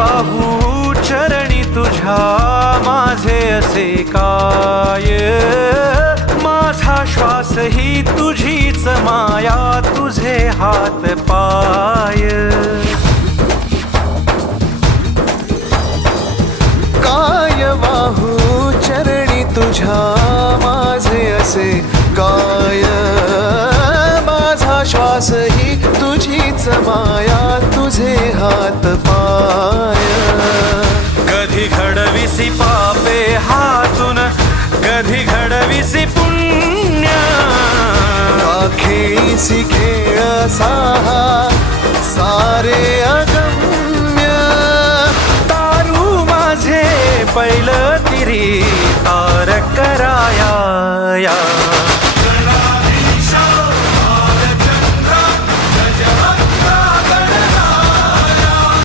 वाहू चरणी तुझ्या माझे असे काय, माझा श्वास ही तुझीच माया, तुझे हात पाय. काय वाहू चरणी तुझ्या माझे असे काय, माझा श्वास ही तुझीच माया, तुझे हात पाय. कधी घडविसी पापे हातून, कधी घडविसी पुण्य, खेळीसी खेळ साहा सारे अगम्य. तारू माझे पैल तिरी तार करा